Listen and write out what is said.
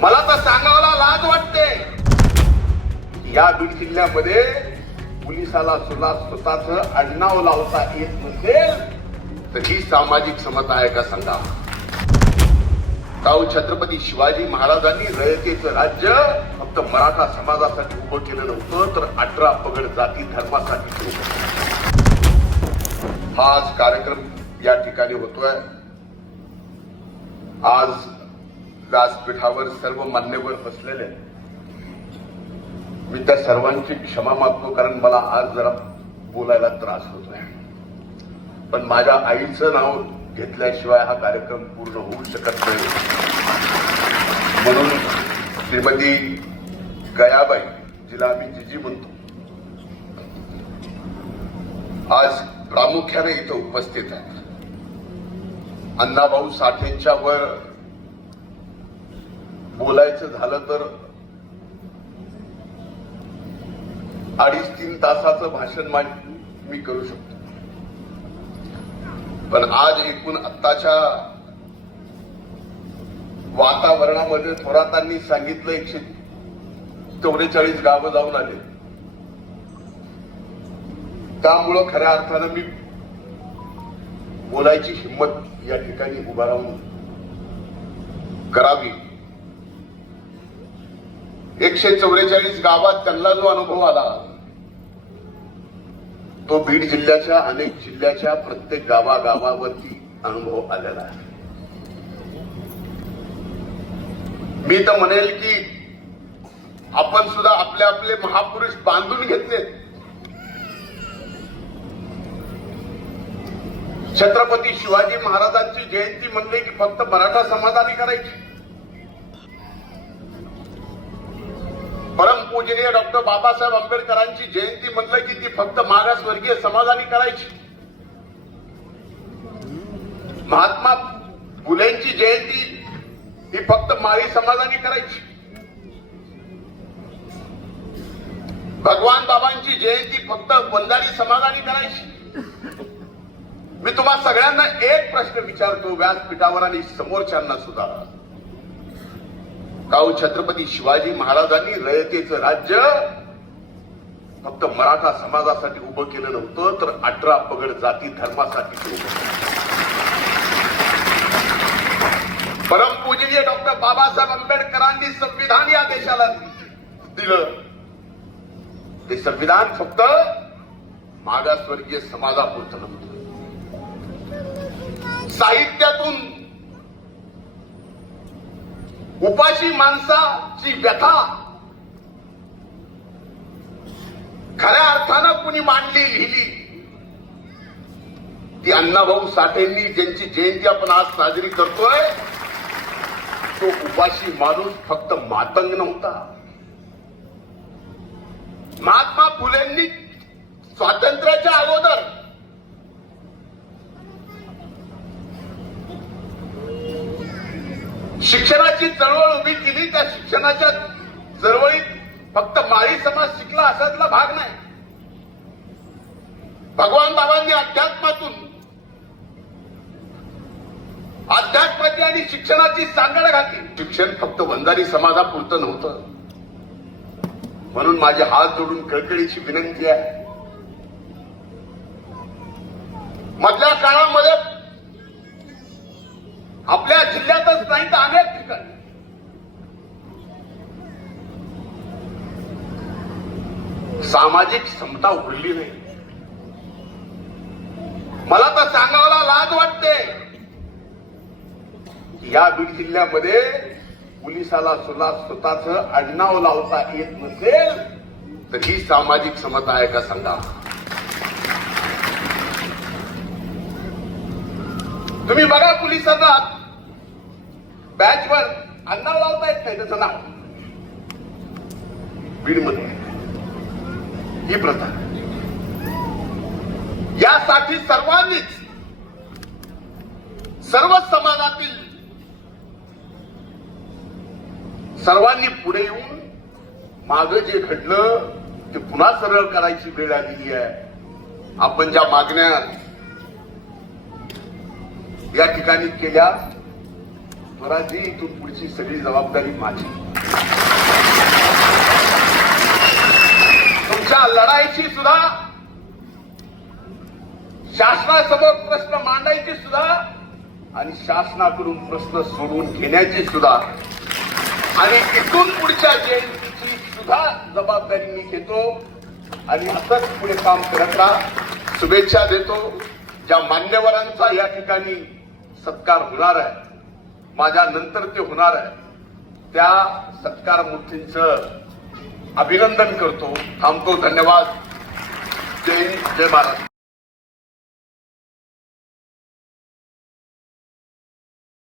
मला तर सांगावला लाज वाटते. या बीड जिल्ह्यामध्ये पोलिसाला सुद्धा स्वतःच आडनाव लावता येत नसेल तर ही सामाजिक समता आहे का सांगा? काऊ छत्रपती शिवाजी महाराजांनी रयतेचं राज्य फक्त मराठा समाजासाठी उभं केलं नव्हतं तर अठरा पगड जाती धर्मासाठी हा आज कार्यक्रम या ठिकाणी होतोय. आज व्यासपीठावर सर्व मान्यवर बसलेले मी त्या सर्वांची क्षमा मागतो कारण मला आज जरा बोलायला त्रास होतोय. पण माझ्या आईचं नाव घेतल्याशिवाय हा कार्यक्रम पूर्ण होऊ शकत नाही. म्हणून श्रीमती गयाबाई जिला आम्ही जिजी म्हणतो. आज प्रामुख्याने इथं उपस्थित आहेत. अण्णाभाऊ साठेंच्या वर बोलायचं झालं तर अडीच तीन तासाचं भाषण मी करू शकतो. पण आज एकूण आत्ताच्या वातावरणामध्ये थोरातांनी सांगितलं एकशे चौवेचाळीस गावं जाऊन आले. त्यामुळं खऱ्या अर्थानं मी बोलायची हिंमत या ठिकाणी उभा राहून करावी. एकशे चौवेचाळीस गावात त्यांना जो अनुभव आला तो बीड जिल्ह्याच्या अनेक जिल्ह्याच्या प्रत्येक गावागावावरती अनुभव आलेला आहे. मी तर म्हणेल की आपण सुद्धा आपले आपले महापुरुष बांधून घेतले. छत्रपती शिवाजी महाराजांची जयंती म्हणले की फक्त मराठा समाजाने करायची. पूजनीय डॉक्टर बाबासाहेब आंबेडकरांची जयंती म्हटलं की ती फक्त मागासवर्गीय समाजाने करायची. महात्मा फुलेंची जयंती ही फक्त माळी समाजाने करायची. भगवान बाबांची जयंती फक्त बंधारी समाजाने करायची. मी तुम्हा सगळ्यांना एक प्रश्न विचारतो व्यासपीठावर आणि समोरच्यांना सुद्धा. काऊ छत्रपती शिवाजी महाराजांनी रयतेचं राज्य फक्त मराठा समाजासाठी उभं केलं नव्हतं तर अठरा पगड जाती धर्मासाठी परम पूजनीय परमपूजनीय डॉक्टर बाबासाहेब आंबेडकरांनी संविधान या देशाला दिलं. ते संविधान फक्त मागासवर्गीय समाजापुरतं नव्हतं. साहित्यातून उपाशी माणसाची व्यथा. खऱ्या अर्थानं कुणी मांडली लिहिली? ती अण्णाभाऊ साठेंनी ज्यांची जयंती आपण आज साजरी करतोय तो उपाशी माणूस फक्त मातंग नव्हता. महात्मा फुलेंनी स्वातंत्र्याच्या अगोदर शिक्षणाची चळवळ उभी केली त्या शिक्षणाच्या चळवळीत फक्त माळी समाज शिकला असातला भाग नाही. भगवान बाबांनी अध्यात्मातून अध्यात्माची आणि शिक्षणाची सांगड घातली. शिक्षण फक्त वंजारी समाजापुरतं नव्हतं. म्हणून माझे हात जोडून कळकळीची विनंती आहे. मधल्या काळामध्ये आपल्या जिल्ह्यातच नाही तर अनेक ठिकाणी सामाजिक समता उरली नाही. मला तर सांगायला लाज वाटते. या बीड जिल्ह्यामध्ये पोलिसाला सुद्धा स्वतःच आडनाव लावता येत नसेल तर ही सामाजिक समता आहे का सांगा? तुम्ही बघा पोलिसांना. बॅचवर आडनाव लावता येत नाही त्याचं नाव? बीडमध्ये. ही प्रथा. यासाठी सर्वांनीच सर्व समाजातील सर्वांनी पुढे येऊन माग जे घडलं ते पुन्हा सरळ करायची वेळ आलेली आहे. आपण ज्या मागण्या या ठिकाणी केल्या मराठी इथून पुढची सगळी जबाबदारी माझी. तुमच्या लढाईची सुद्धा शासनासमोर प्रश्न मांडायचे सुद्धा आणि शासनाकडून प्रश्न सोडवून घेण्याची सुद्धा. आणि इथून पुढच्या जयंतीची सुद्धा जबाबदारी मी घेतो आणि असंच पुढे काम करत राहा. शुभेच्छा देतो. ज्या मान्यवरांचा या ठिकाणी सत्कार होणार आहे माझ्या नंतर ते होणार आहे. त्या सत्कार मूर्तींचं अभिनंदन करतो. थांबतो. धन्यवाद. जय हिंद. जय महाराष्ट्र